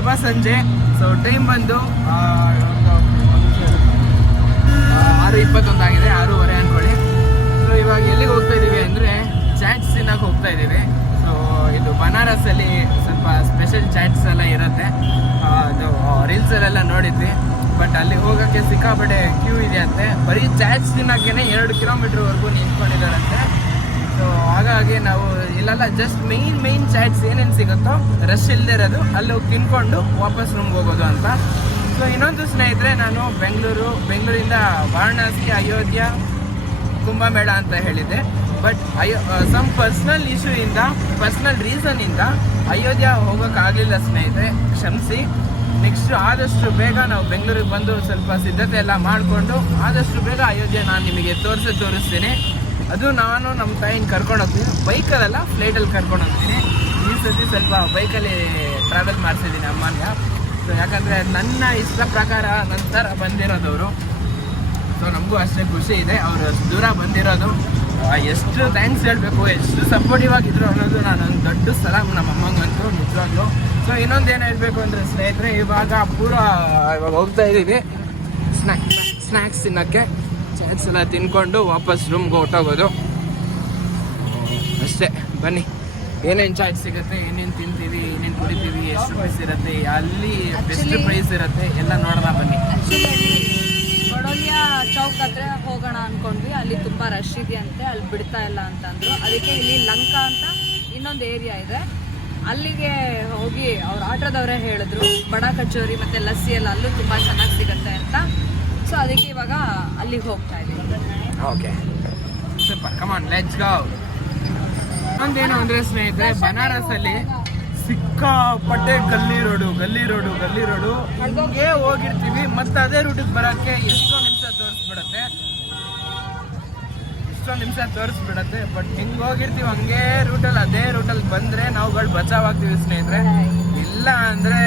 ಶುಭ ಸಂಜೆ. So time ಬಂದು 6:21 ಆಗಿದೆ, 6:30 ಅಂದ್ಕೊಳ್ಳಿ. ಸೊ ಇವಾಗ ಎಲ್ಲಿಗೆ ಹೋಗ್ತಾ ಇದ್ದೀವಿ ಅಂದರೆ ಚಾಟ್ಸ್ ತಿನ್ನಕ್ಕೆ ಹೋಗ್ತಾ ಇದ್ದೀವಿ. ಸೊ ಇದು ಬನಾರಸಲ್ಲಿ ಸ್ವಲ್ಪ ಸ್ಪೆಷಲ್ ಚಾಟ್ಸ್ ಎಲ್ಲ ಇರುತ್ತೆ. ಅದು ರೀಲ್ಸಲ್ಲೆಲ್ಲ ನೋಡಿದ್ವಿ. ಬಟ್ ಅಲ್ಲಿ ಹೋಗೋಕ್ಕೆ ಸಿಕ್ಕಾಪಟ್ಟೆ ಕ್ಯೂ ಇದೆ ಅಂತೆ. ಬರೀ ಚಾಟ್ಸ್ ತಿನ್ನೋಕ್ಕೇ 2 ಕಿಲೋಮೀಟ್ರ್ವರೆಗೂ ನಿಂತ್ಕೊಂಡಿದ್ದಾರಂತೆ. ಸೊ ಹಾಗಾಗಿ ನಾವು ಇಲ್ಲೆಲ್ಲ ಜಸ್ಟ್ ಮೇನ್ ಚಾಟ್ಸ್ ಏನೇನು ಸಿಗುತ್ತೋ ರಶ್ ಇಲ್ಲದೆ ಇರೋದು ಅಲ್ಲಿ ಹೋಗಿ ತಿನ್ಕೊಂಡು ವಾಪಸ್ ರೂಮ್ಗೆ ಹೋಗೋದು ಅಂತ. ಸೊ ಇನ್ನೊಂದು ಸ್ನೇಹಿತರೆ, ನಾನು ಬೆಂಗಳೂರಿಂದ ವಾರಣಾಸಿ, ಅಯೋಧ್ಯ, ಕುಂಭಮೇಳ ಅಂತ ಹೇಳಿದ್ದೆ. But some personal personal ರೀಸನ್ನಿಂದ Ayodhya ಹೋಗೋಕ್ಕಾಗಲಿಲ್ಲ ಸ್ನೇಹಿತರೆ, ಕ್ಷಮಿಸಿ. ನೆಕ್ಸ್ಟ್ ಆದಷ್ಟು ಬೇಗ ನಾವು ಬೆಂಗಳೂರಿಗೆ ಬಂದು ಸ್ವಲ್ಪ ಸಿದ್ಧತೆ ಎಲ್ಲ ಮಾಡಿಕೊಂಡು ಆದಷ್ಟು ಬೇಗ ಅಯೋಧ್ಯ ನಾನು ನಿಮಗೆ ತೋರಿಸ್ತೀನಿ. ಅದು ನಾನು ನಮ್ಮ ತಾಯಿನ ಕರ್ಕೊಂಡು ಹೋಗ್ತೀನಿ, ಬೈಕಲ್ಲೆಲ್ಲ ಫ್ಲೈಟಲ್ಲಿ ಕರ್ಕೊಂಡು ಹೋಗ್ತೀನಿ. ಈ ಸತಿ ಸ್ವಲ್ಪ ಬೈಕಲ್ಲಿ ಟ್ರಾವೆಲ್ ಮಾಡಿಸಿದ್ದೀನಿ ಅಮ್ಮನಿಗೆ. ಸೊ ಯಾಕಂದರೆ ನನ್ನ ಇಷ್ಟ ಪ್ರಕಾರ ನಂತರ ಬಂದಿರೋದವರು. ಸೊ ನಮಗೂ ಅಷ್ಟೇ ಖುಷಿ ಇದೆ ಅವರು ದೂರ ಬಂದಿರೋದು. ಎಷ್ಟು ಥ್ಯಾಂಕ್ಸ್ ಹೇಳಬೇಕು, ಎಷ್ಟು ಸಪೋರ್ಟಿವ್ ಆಗಿದ್ರು ಅನ್ನೋದು ನಾನೊಂದು ದೊಡ್ಡ ಸಲಾಮ್ ನಮ್ಮ ಅಮ್ಮಂಗಂತೂ ನಿಜವಾಗ್ಲು. ಸೊ ಇನ್ನೊಂದೇನು ಹೇಳಬೇಕು ಅಂದರೆ ಸ್ನೇಹಿತರೆ, ಇವಾಗ ಹೋಗ್ತಾ ಇದ್ದೀವಿ ಸ್ನ್ಯಾಕ್ಸ್ ತಿನ್ನೋಕ್ಕೆ. ಚಾಟ್ಸ್ ಎಲ್ಲ ತಿನ್ಕೊಂಡು ವಾಪಸ್ ರೂಮ್ಗೆ ಹೊಟ್ಟೋಗೋದು ಅಷ್ಟೇ. ಬನ್ನಿ, ಏನೇನು ಚಾಟ್ಸ್ ಸಿಗುತ್ತೆ, ಏನೇನು ತಿಂತೀವಿ, ಏನೇನು ಕುಡಿತೀವಿ, ಎಷ್ಟು ಪ್ರೈಸ್ ಇರುತ್ತೆ, ಅಲ್ಲಿ ಬೆಸ್ಟ್ ಪ್ರೈಸ್ ಇರುತ್ತೆ ಎಲ್ಲ ನೋಡೋಣ ಬನ್ನಿ. ಬಡೋಲಿಯ ಚೌಕ್ ಹತ್ರ ಹೋಗೋಣ ಅಂದ್ಕೊಂಡ್ವಿ. ಅಲ್ಲಿ ತುಂಬ ರಶ್ ಇದೆಯಂತೆ, ಅಲ್ಲಿ ಬಿಡ್ತಾ ಇಲ್ಲ ಅಂತಂದ್ರು. ಅದಕ್ಕೆ ಇಲ್ಲಿ ಲಂಕಾ ಅಂತ ಇನ್ನೊಂದು ಏರಿಯಾ ಇದೆ, ಅಲ್ಲಿಗೆ ಹೋಗಿ ಅವ್ರ ಆಟೋದವರೇ ಹೇಳಿದ್ರು ಬಡ ಕಚೋರಿ ಮತ್ತು ಲಸ್ಸಿ ಎಲ್ಲ ಅಲ್ಲೂ ತುಂಬ ಚೆನ್ನಾಗಿ ಸಿಗುತ್ತೆ ಅಂತ. ಸೊ ಅದಕ್ಕೆ ಇವಾಗ ಅಲ್ಲಿಗೆ ಹೋಗ್ತಾ ಇದ್ದೀವಿ. Okay, super, come on let's go. ಒಂದೇನು ಅಂದರೆ ಸ್ನೇಹಿತರೆ, ಬನಾರಸಲ್ಲಿ ಸಿಕ್ಕಾಪಟ್ಟೆ ಗಲ್ಲಿ ರೋಡು ಹಿಂಗೆ ಹೋಗಿರ್ತೀವಿ. ಮತ್ತೆ ಅದೇ ರೂಟಿಗೆ ಬರೋಕ್ಕೆ ಎಷ್ಟೋ ನಿಮಿಷ ತೋರಿಸ್ಬಿಡತ್ತೆ. ಬಟ್ ಹಿಂಗೆ ಹೋಗಿರ್ತೀವಿ ಹಂಗೆ ಅದೇ ರೂಟಲ್ಲಿ ಬಂದರೆ ನಾವುಗಳು ಬಚಾವಾಗ್ತೀವಿ ಸ್ನೇಹಿತರೆ. ಇಲ್ಲ ಅಂದರೆ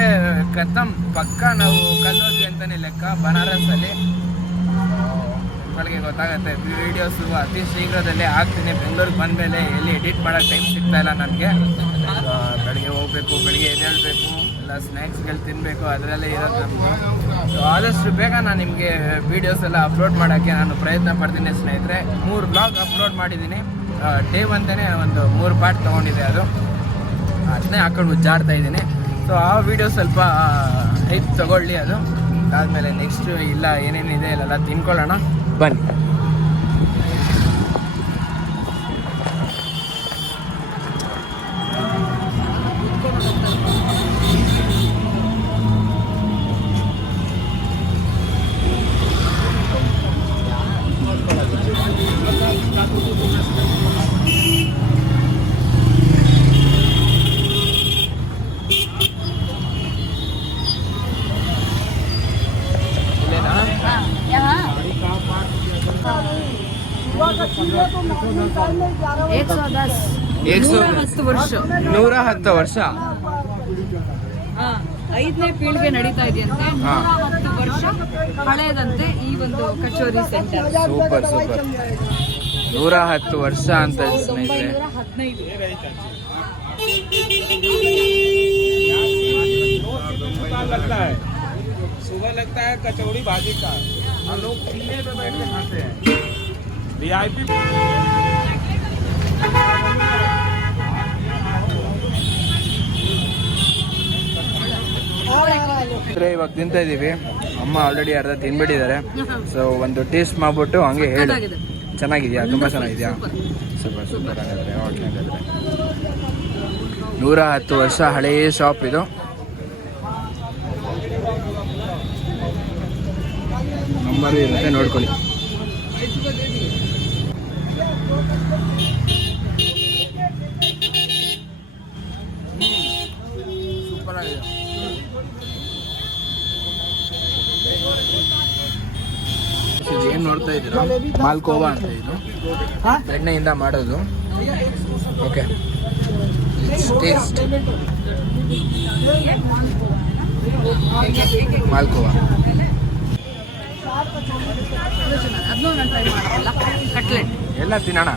ಪಕ್ಕ ನಾವು ಕಲ್ಲೋದ್ವಿ ಅಂತಲೇ ಲೆಕ್ಕ. ಬನಾರಸಲ್ಲಿ ನಿಮಗೆ ಗೊತ್ತಾಗುತ್ತೆ, ವೀಡಿಯೋಸು ಅತಿ ಶೀಘ್ರದಲ್ಲೇ ಹಾಕ್ತೀನಿ. ಬೆಂಗಳೂರಿಗೆ ಬಂದಮೇಲೆ ಎಲ್ಲಿ ಎಡಿಟ್ ಮಾಡೋಕ್ಕೆ ಟೈಮ್ ಸಿಗ್ತಾ ಇಲ್ಲ ನನಗೆ. ಬೆಳಗ್ಗೆ ಹೋಗಬೇಕು, ಬೆಳಗ್ಗೆ ಎದ್ದೇಳಬೇಕು, ಎಲ್ಲ ಸ್ನ್ಯಾಕ್ಸ್ಗಳು ತಿನ್ನಬೇಕು, ಅದರಲ್ಲೇ ಇರೋದು ನಮಗೆ. ಸೊ ಆದಷ್ಟು ಬೇಗ ನಾನು ನಿಮಗೆ ವೀಡಿಯೋಸ್ ಎಲ್ಲ ಅಪ್ಲೋಡ್ ಮಾಡೋಕ್ಕೆ ನಾನು ಪ್ರಯತ್ನ ಪಡ್ತೀನಿ ಸ್ನೇಹಿತರೆ. 3 ಬ್ಲಾಗ್ ಅಪ್ಲೋಡ್ ಮಾಡಿದ್ದೀನಿ. ಡೇ ಒಂದೇ ಒಂದು 3 ಪಾರ್ಟ್ ತೊಗೊಂಡಿದೆ, ಅದನ್ನೇ ಹಾಕೊಂಡು ಉಜ್ಜಾಡ್ತಾ ಇದ್ದೀನಿ. ಸೊ ಆ ವಿಡಿಯೋ ಸ್ವಲ್ಪ ಹೈಪ್ ತೊಗೊಳ್ಳಿ. ಅದು ಅದಾದಮೇಲೆ ನೆಕ್ಸ್ಟ್ ಇಲ್ಲ ಏನೇನಿದೆ ಇಲ್ಲೆಲ್ಲ ತಿನ್ಕೊಳ್ಳೋಣ ಬನ್ನಿ. ವರ್ಷ 110 ವರ್ಷ 5ನೇ ಪೀಳಿಗೆ ನಡೀತಾ ಇದೆಯಂತೆ. 110 ವರ್ಷ ಹಳೆಯದಂತೆ ಈ ಒಂದು ಕಚೋರಿ ಸೆಂಟರ್. ಸೂಪರ್ 110 ವರ್ಷ ಅಂತ ಸ್ನೇಹಿತರೆ. 1915 सुबह लगता है कचौड़ी भाजी का, हम लोग किले पे बैठ के खाते हैं। VIP ಇವಾಗ ತಿಂತಾ ಇದ್ದೀವಿ. ಅಮ್ಮ ಆಲ್ರೆಡಿ ಅರ್ಧ ತಿನ್ಬಿಟ್ಟಿದ್ದಾರೆ. ಸೊ ಒಂದು ಟೇಸ್ಟ್ ಮಾಡ್ಬಿಟ್ಟು ಹಂಗೆ ಹೇಳಿ, ಚೆನ್ನಾಗಿದೆಯಾ? ತುಂಬ ಚೆನ್ನಾಗಿದೆಯಾ? ಸೂಪರ್ ಆಗಿದ್ರೆ. ಓಕೆ, ಹಾಗಾದರೆ 110 ವರ್ಷ ಹಳೆಯ ಶಾಪ್ ಇದು. ನಂಬರ್ ಇರುತ್ತೆ, ನೋಡ್ಕೊಳ್ಳಿ. ಸೂಪರ್ ಆಗಿದೆ. ಏನು ನೋಡ್ತಾ ಇದ್ದೀರಾ? ಮಾಲ್ಕೋವಾ ಅಂತ ಇದು, ಎಣ್ಣೆಯಿಂದ ಮಾಡೋದು. Okay, taste ಮಾಲ್ಕೋವಾ. ಕಟ್ಲೆಟ್ ಎಲ್ಲ ತಿನ್ನೋಣ.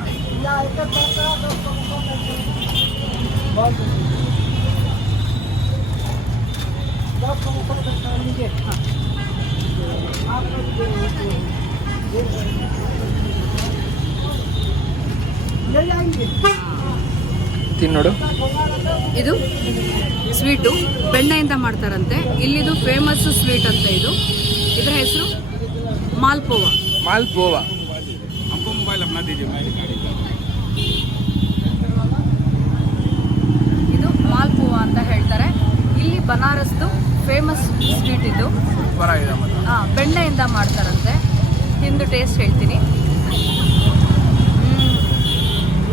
ತಿನ್ನೋಡು. ಇದು ಸ್ವೀಟು ಬೆಣ್ಣೆಯಿಂದ ಮಾಡ್ತಾರಂತೆ. ಇಲ್ಲಿದು ಫೇಮಸ್ ಸ್ವೀಟ್ ಅಂತ ಇದು. ಇದರ ಹೆಸರು ಮಾಲ್ಪೋವಾ. ಮಾಲ್ಪೋವಾ. हमको मोबाइल अपना दीजिए. ಇದು ಮಾಲ್ಪೋವಾ ಅಂತ ಹೇಳ್ತಾರೆ. ಇಲ್ಲಿ ಬನಾರಸ್ದು ಫೇಮಸ್ ಸ್ವೀಟ್ ಇದು. ಸೂಪರ್ ಆಗಿದೆ ಮತ್ತೆ. ಬೆಣ್ಣೆಯಿಂದ ಮಾಡ್ತಾರಂತೆ. ತಿಂದು ಟೇಸ್ಟ್ ಹೇಳ್ತೀನಿ.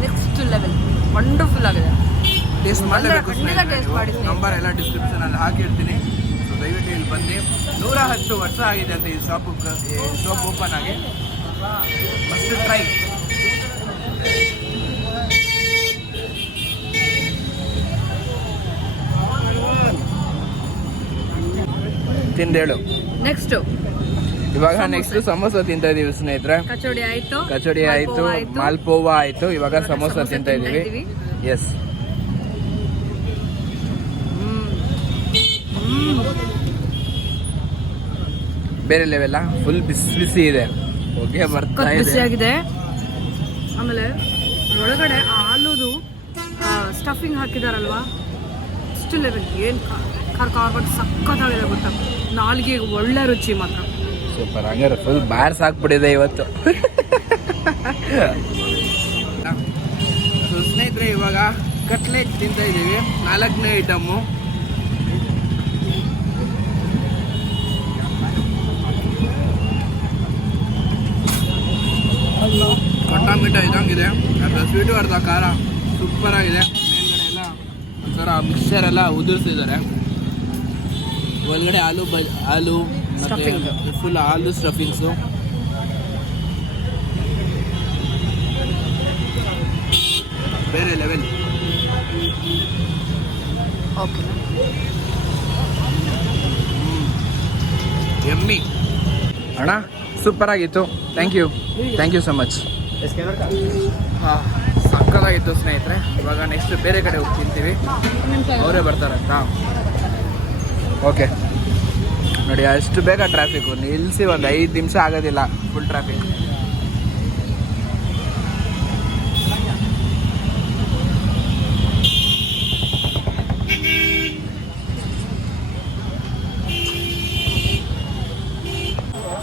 ನೆಕ್ಸ್ಟ್ ಲೆವೆಲ್, ವಂಡರ್ಫುಲ್ ಆಗಿದೆ. ಟೇಸ್ಟ್ ಮಾಡಲೇಬೇಕು. ಖಂಡಿತ ಟೇಸ್ಟ್ ಮಾಡಿ. ನಂಬರ್ ಎಲ್ಲ ಡಿಸ್ಕ್ರಿಪ್ಷನಲ್ಲಿ ಹಾಕಿರ್ತೀನಿ. ಸೊ ದಯವಿಟ್ಟು ಇಲ್ಲಿ ಬಂದು. 110 ವರ್ಷ ಆಗಿದೆ ಅಂತ ಈ ಶಾಪ್ ಓಪನ್ ಆಗಿ. Must try. ತಿಂದೇಳು. ನೆಕ್ಸ್ಟ್ ಇವಾಗ ನೆಕ್ಸ್ಟ್ ಸಮೋಸ ತಿಂತಾ ಇದೀವಿ ಸ್ನೇಹಿತರೆ. ಕಚೋಡಿ ಆಯ್ತು, ಕಚೋಡಿ ಆಯ್ತು, ಮಾಲ್ಪೋವಾ ಆಯ್ತು, ಇವಾಗ ಸಮೋಸ ತಿಂತಾ ಇದೀವಿ. ಎಸ್. ಬೇರೆ ಲೆವೆಲ್ಲ. ಫುಲ್ ಬಿಸಿ ಬಿಸಿ ಇದೆ. ಹೊಗೆ ಬರ್ತಾ ಇದೆ. ಬಿಸಿಯಾಗಿದೆ. ಆಮೇಲೆ ಒಳಗಡೆ ಆಲೂದು ಸ್ಟಫಿಂಗ್ ಹಾಕಿದಾರಲ್ವಾ, ಇಷ್ಟು ಲೆವೆಲ್. ಏನು ಖಾರವಾಗಿ ಸಖತ್ತಾಗಿದೆ ಗೊತ್ತಾ. ನಾಲ್ಗೆಗೆ ಒಳ್ಳೆ ರುಚಿ ಮಾತ್ರ. ಸೂಪರ್. ಹಂಗಾರೆ ಫುಲ್ ಬಾರ್ಸ್ ಹಾಕ್ಬಿಟ್ಟಿದೆ ಇವತ್ತು. ಸೊ ಸ್ನೇಹಿತರೆ, ಇವಾಗ ಕಟ್ಲೆಟ್ ತಿಂತಾ ಇದ್ದೀವಿ. 4ನೇ ಐಟಮ್ಮು. ಕೊಟ್ಟ ಮಿಠ ಇದಂಗಿದೆ. ಅರ್ಧ ಸ್ವೀಟು ಅರ್ಧ ಖಾರ. ಸೂಪರ್ ಆಗಿದೆ. ಮೇಲ್ಗಡೆ ಎಲ್ಲ ಒಂಥರ ಮಿಕ್ಸ್ಚರ್ ಎಲ್ಲ ಉದುರಿಸಿದ್ದಾರೆ. ಒಳಗಡೆ ಆಲೂ ಫುಲ್ ಆಲೂ ಸ್ಟಫಿಂಗ್ಸು. ಬೇರೆ ಲೆವೆಲ್. ಓಕೆ. ಎಮ್ಮಿ ಅಣ್ಣ, ಸೂಪರ್ ಆಗಿತ್ತು. Thank you so much. ಸಕ್ಕತ್ತಾಗಿತ್ತು ಸ್ನೇಹಿತರೆ. ಇವಾಗ ನೆಕ್ಸ್ಟ್ ಬೇರೆ ಕಡೆ ಹೋಗಿ ತಿಂತೀವಿ. ಅವರೇ ಬರ್ತಾರಂತ. ಓಕೆ ನೋಡಿ, ಅಷ್ಟು ಬೇಗ ಟ್ರಾಫಿಕ್ಕು. ನಿಲ್ಲಿಸಿ ಒಂದು 5 ನಿಮಿಷ ಆಗೋದಿಲ್ಲ. Full traffic.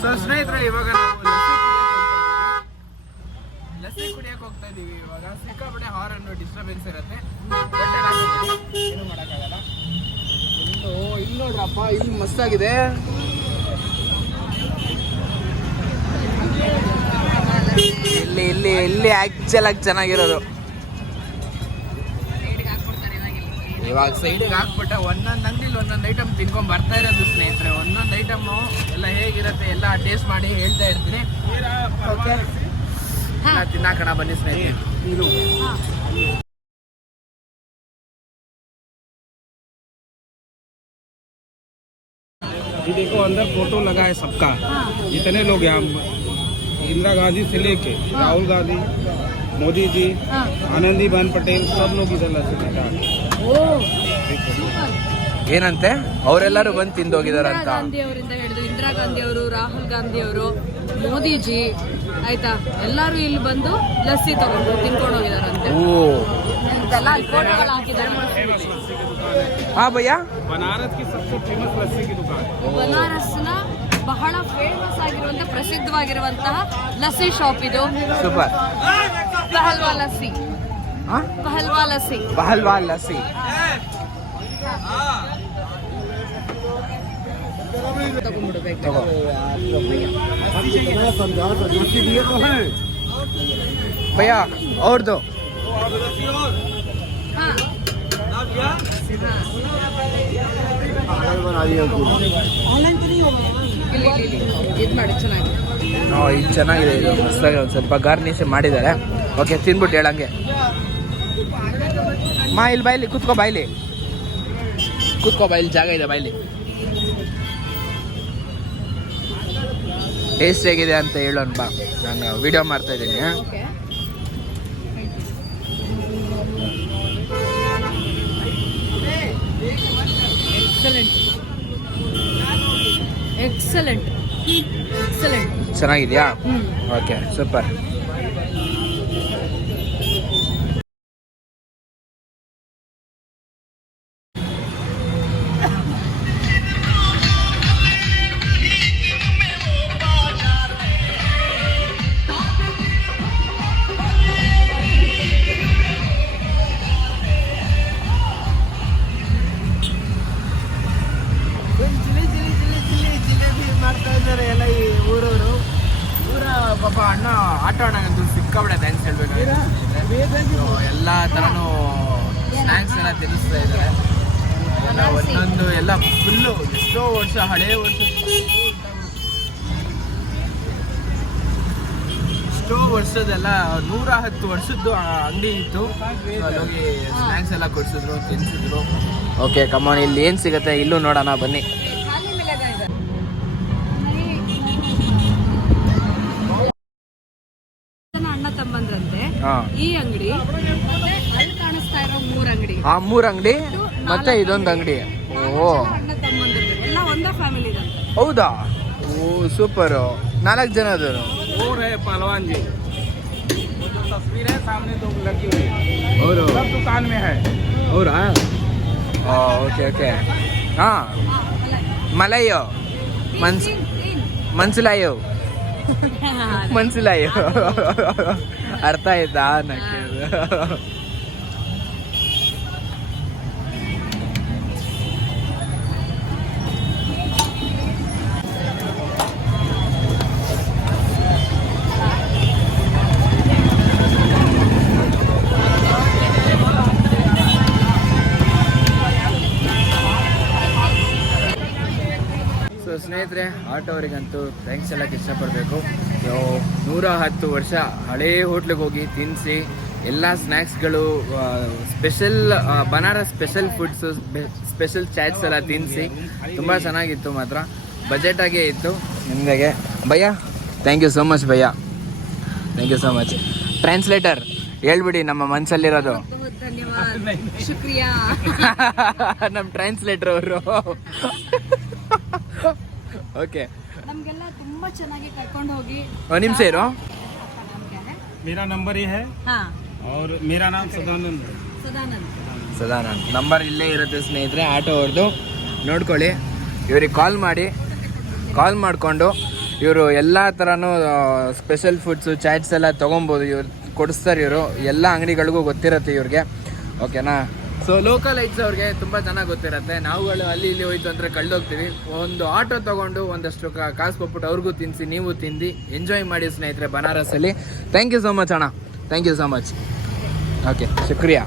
ಸೊ ಸ್ನೇಹಿತರೆ, ಇವಾಗ ನಾವು ಲಸ್ಸಿ ಕುಡಿಯಕ್ಕೆ ಹೋಗ್ತಾ ಇದ್ದೀವಿ. ಇವಾಗ ಸಿಕ್ಕಾಪಟ್ಟೆ ಹಾರನ್ ಡಿಸ್ಟರ್ಬೆನ್ಸ್ ಇರುತ್ತೆ. ಏನು ಮಾಡೋಕ್ಕಾಗಲ್ಲ. ಇಲ್ಲಿ ನೋಡ್ರಪ್ಪ, ಇಲ್ಲಿ ಮಸ್ತಾಗಿದೆ. ಇಲ್ಲಿ ಆಕ್ಚುಲ್ ಆಗಿ ಚೆನ್ನಾಗಿರೋದು. ಇವಾಗ ಸೈಡಿಗೆ ಹಾಕ್ಬಿಟ್ಟೆ ಒಂದೊಂದು ಅಂಗಡಿಲಿ ಒಂದೊಂದು ಐಟಮ್ ತಿನ್ಕೊಂಡ್ ಬರ್ತಾ ಇರೋದು ಸ್ನೇಹಿತರೆ. ಒಂದೊಂದು ಐಟಮು ಎಲ್ಲ ಹೇಗಿರುತ್ತೆ ಎಲ್ಲ ಟೇಸ್ಟ್ ಮಾಡಿ ಹೇಳ್ತಾ ಇರ್ತೀನಿ. ಓಕೆ, ತಿನ್ನಾಕಣ ಬನ್ನಿ ಸ್ನೇಹಿತರೆ. ये देखो, अंदर फोटो लगा है सबका. जितने लोग यहाँ, इंदिरा गांधी से लेके राहुल गांधी, मोदी जी, आनंदीबेन पटेल, सब लोग इधर लस्सी पीता है. ಏನಂತೆ ಅವರೆಲ್ಲರೂ ಬಂದು ತಿಂದೋಗಿದಾರಂತ. ಗಾಂಧಿ ಅವರಿಂದ ಹಿಡಿದು ಇಂದಿರಾ ಗಾಂಧಿ ಅವರು, ರಾಹುಲ್ ಗಾಂಧಿ ಅವರು, ಮೋದಿಜಿ ಆಯ್ತಾ, ಎಲ್ಲರೂ ಇಲ್ಲಿ ಬಂದು ಲಸ್ಸಿ ತಗೊಂಡು ತಿನ್ಕೊಂಡು ಹೋಗಿದಾರಂತೆ. ಓ, ಇದೆಲ್ಲ ಫೋಟೋಗಳು ಹಾಕಿದ್ದಾರೆ. ಹಾ ಭಯ್ಯ, बनारस की सबसे फेमस लस्सी की दुकान. ಬನಾರಸ್ನ ಬಹಳ ಫೇಮಸ್ ಆಗಿರುವಂತಹ ಪ್ರಸಿದ್ಧವಾಗಿರುವಂತಹ ಲಸ್ಸಿ ಶಾಪ್ ಇದು. ಸೂಪರ್. ಪಹಲ್ವಾ ಲಸ್ಸಿ. ಪಹಲ್ವಾ ಲಸ್ಸಿ. ಪಹಲ್ವಾ ಲಸ್ಸಿ. ತಗೊಂಡ್ಬಿಡ್ಬೇಕು. ತಗೋ. ಭಯ್ಯ ಅವ್ರದ್ದು. ಹಾ, ಇದು ಮಾಡಿ ಚೆನ್ನಾಗಿದೆ. ಇದು ಚೆನ್ನಾಗಿದೆ. ಇದು ಮಸ್ತಾಗಿ ಒಂದು ಸ್ವಲ್ಪ ಗಾರ್ನಿಶ್ ಮಾಡಿದ್ದಾರೆ. ಓಕೆ, ತಿನ್ಬಿಟ್ಟು ಹೇಳಂಗೆ. ಮಾ ಇಲ್ಲಿ ಬಾಯ್ಲಿ ಕೂತ್ಕೋ. ಬಾಯ್ಲಿ ಜಾಗ ಇದೆ. ಬಾಯ್ಲಿ ಟೇಸ್ಟ್ ಹೇಗಿದೆ ಅಂತ ಹೇಳೋಣ ಬಾ. ನಾನು ವಿಡಿಯೋ ಮಾಡ್ತಾ ಇದ್ದೀನಿ. Okay, excellent. ಎಕ್ಸಲೆಂಟ್. ಚೆನ್ನಾಗಿದೆಯಾ? Okay, super. ಜಿಲೇಬಿ ಮಾಡ್ತಾ ಇದ್ದಾರೆ ಎಲ್ಲ ಈ ಊರವರು. ಪಾಪ ಅಣ್ಣ ಆಟೋ ಅಣ್ಣಗಂತೂ ಸಿಕ್ಕಾಬಿಡೆ ಥ್ಯಾಂಕ್ಸ್ ಹೇಳ್ಬೇಕು. ಎಲ್ಲ ಥರನೂ ಸ್ನ್ಯಾಕ್ಸ್ ಎಲ್ಲ ತಿನ್ನಿಸ್ತಾ ಇದ್ದಾರೆ. ಎಲ್ಲ ಒಂದೊಂದು ಎಲ್ಲ ಫುಲ್ಲು ಎಷ್ಟೋ ವರ್ಷ ಹಳೆಯ ವರ್ಷ, ಎಷ್ಟೋ ವರ್ಷದೆಲ್ಲ 110 ವರ್ಷದ್ದು ಅಂಗಡಿ ಇತ್ತು. ಅಲ್ಲೋಗಿ ಸ್ನ್ಯಾಕ್ಸ್ ಎಲ್ಲ ಕೊಡ್ಸಿದ್ರು, ತಿನ್ಸಿದ್ರು. ಓಕೆ, ಕಮಾನ್, ಇಲ್ಲಿ ಏನು ಸಿಗುತ್ತೆ ಇಲ್ಲೂ ನೋಡೋಣ ಬನ್ನಿ. ಅಣ್ಣ ತಮ್ಮಂದ್ರಂತೆ ಈ ಅಂಗಡಿ, ಮತ್ತೆ ಅಲ್ಲಿ ಕಾಣಿಸ್ತಾ ಇರೋ 3 ಅಂಗಡಿ, ಆ 3 ಅಂಗಡಿ ಮತ್ತೆ ಇದೊಂದು ಅಂಗಡಿ. ಓ, ಅಣ್ಣ ತಮ್ಮಂದ್ರಂತೆ ಎಲ್ಲ ಒಂದೇ ಫ್ಯಾಮಿಲಿ ಇದೆ. ಹೌದಾ? ಓ ಸೂಪರ್. 4 ಜನ ಅದರು. और है पहलवान जी, वो जो तस्वीर है सामने 2 लगी हुई और सब दुकान में है. ಅವರಾ? Okay okay. ಹಾಂ, ಮಲಯೋ ಮನ್ಸಿಲಾಯೋ ಮನ್ಸಿಲಾಯೋ ಅರ್ಥ ಆಯ್ತಾ ನನಗೆ? ಸೊ ಸ್ನೇಹಿತರೆ, ಆಟೋ ಅವರಿಗಂತೂ ಥ್ಯಾಂಕ್ಸ್ ಹೇಳಕ್ಕೆ ಇಷ್ಟಪಡಬೇಕು. 110 ವರ್ಷ ಹಳೇ ಹೋಟ್ಲಿಗೆ ಹೋಗಿ ತಿನ್ನಿಸಿ ಎಲ್ಲ ಸ್ನ್ಯಾಕ್ಸ್ಗಳು, special Banaras special foods, special chaats ಎಲ್ಲ ತಿನ್ನಿಸಿ ತುಂಬ ಚೆನ್ನಾಗಿತ್ತು. ಮಾತ್ರ ಬಜೆಟಾಗೇ ಇತ್ತು ನಿಮಗೆ. ಭಯ್ಯ, ಥ್ಯಾಂಕ್ ಯು ಸೋ ಮಚ್ ಭಯ್ಯ, thank you so much. Translator ಹೇಳ್ಬಿಡಿ ನಮ್ಮ ಮನಸ್ಸಲ್ಲಿರೋದು. ಧನ್ಯವಾದ, ಶುಕ್ರಿಯಾ. ನಮ್ಮ ಟ್ರಾನ್ಸ್ಲೇಟರ್ ಅವರು. ಓಕೆ, ನಮಗೆಲ್ಲ ತುಂಬಾ ಚೆನ್ನಾಗಿ ಕರ್ಕೊಂಡು ಹೋಗಿ. ಒಂದು ನಿಮಿಷ ಇರು. मेरा नंबर ये है ಹಾಂ, और मेरा नाम सदानंद है. ಸದಾನಂದ್ ನಂಬರ್ ಇಲ್ಲೇ ಇರುತ್ತೆ ಸ್ನೇಹಿತರೆ, ಆಟೋ ಅವ್ರದ್ದು. ನೋಡ್ಕೊಳ್ಳಿ, ಇವ್ರಿಗೆ ಕಾಲ್ ಮಾಡಿಕೊಂಡು ಇವರು ಎಲ್ಲ ಥರನೂ ಸ್ಪೆಷಲ್ ಫುಡ್ಸು, ಚಾಟ್ಸ್ ಎಲ್ಲ ತೊಗೊಬೋದು. ಇವ್ರು ಕೊಡಿಸ್ತಾರೆ. ಇವರು ಎಲ್ಲ ಅಂಗಡಿಗಳಿಗೂ ಗೊತ್ತಿರುತ್ತೆ ಇವ್ರಿಗೆ. ಓಕೆನಾ? ಸೊ ಲೋಕಲ್ ಐಟ್ಸ್ ಅವ್ರಿಗೆ ತುಂಬ ಚೆನ್ನಾಗಿ ಗೊತ್ತಿರುತ್ತೆ. ನಾವುಗಳು ಅಲ್ಲಿ ಇಲ್ಲಿ ಹೋಯ್ತು ಅಂದರೆ ಕಳ್ದೋಗ್ತೀವಿ. ಒಂದು ಆಟೋ ತೊಗೊಂಡು ಒಂದಷ್ಟು ಕಾಸು ಕೊಟ್ಬಿಟ್ಟು ಅವ್ರಿಗೂ ತಿನ್ನಿಸಿ, ನೀವು ತಿಂದು ಎಂಜಾಯ್ ಮಾಡಿ ಸ್ನೇಹಿತರೆ ಬನಾರಸಲ್ಲಿ. ಥ್ಯಾಂಕ್ ಯು ಸೋ ಮಚ್ ಅಣ್ಣ, thank you so much. Okay, ಶುಕ್ರಿಯಾ.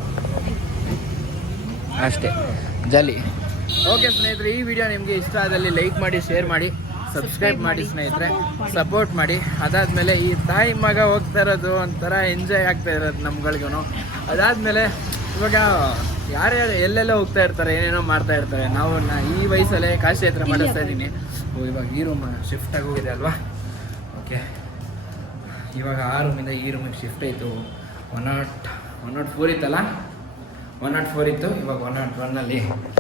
ಅಷ್ಟೇ, ಜಾಲಿ. ಓಕೆ ಸ್ನೇಹಿತರೆ, ಈ ವಿಡಿಯೋ ನಿಮಗೆ ಇಷ್ಟ ಆದಲ್ಲಿ ಲೈಕ್ ಮಾಡಿ, ಶೇರ್ ಮಾಡಿ, ಸಬ್ಸ್ಕ್ರೈಬ್ ಮಾಡಿ ಸ್ನೇಹಿತರೆ, ಸಪೋರ್ಟ್ ಮಾಡಿ. ಅದಾದಮೇಲೆ ಈ ತಾಯಿ ಮಗ ಹೋಗ್ತಾ ಇರೋದು ಒಂಥರ ಎಂಜಾಯ್ ಆಗ್ತಾ ಇರೋದು ನಮ್ಗಳಿಗೂ. ಅದಾದಮೇಲೆ ಇವಾಗ ಯಾರ್ಯಾರು ಎಲ್ಲೆಲ್ಲ ಹೋಗ್ತಾ ಇರ್ತಾರೆ, ಏನೇನೋ ಮಾಡ್ತಾ ಇರ್ತಾರೆ. ಈ ವಯಸ್ಸಲ್ಲೇ ಕಾಶಿ ಹತ್ರ ಮಾಡಿಸ್ತಾ ಇದ್ದೀನಿ. ಇವಾಗ ಈ ರೂಮ್ ಶಿಫ್ಟ್ ಆಗಿ ಹೋಗಿದೆ ಅಲ್ವಾ? ಓಕೆ, ಇವಾಗ ಆ ರೂಮಿಂದ ಈ ರೂಮಿಗೆ ಶಿಫ್ಟ್ ಆಯಿತು. 104 ಇತ್ತಲ್ಲ, 104 ಇತ್ತು. ಇವಾಗ 101ನಲ್ಲಿ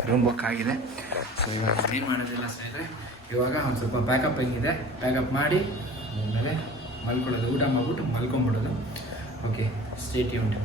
ರೂಮ್ ಬುಕ್ ಆಗಿದೆ. ಸೊ ಇವಾಗ ಏನು ಮಾಡೋದಿಲ್ಲ ಸ್ನೇಹಿತರೆ, ಇವಾಗ ಒಂದು ಸ್ವಲ್ಪ ಪ್ಯಾಕಪ್ ಹೆಂಗಿದೆ, ಪ್ಯಾಕಪ್ ಮಾಡಿ ಆಮೇಲೆ ಮಲ್ಕೊಳ್ಳೋದು, ಊಟ ಮಾಡಿಬಿಟ್ಟು ಮಲ್ಕೊಂಡ್ಬಿಡೋದು. Okay, stay tuned.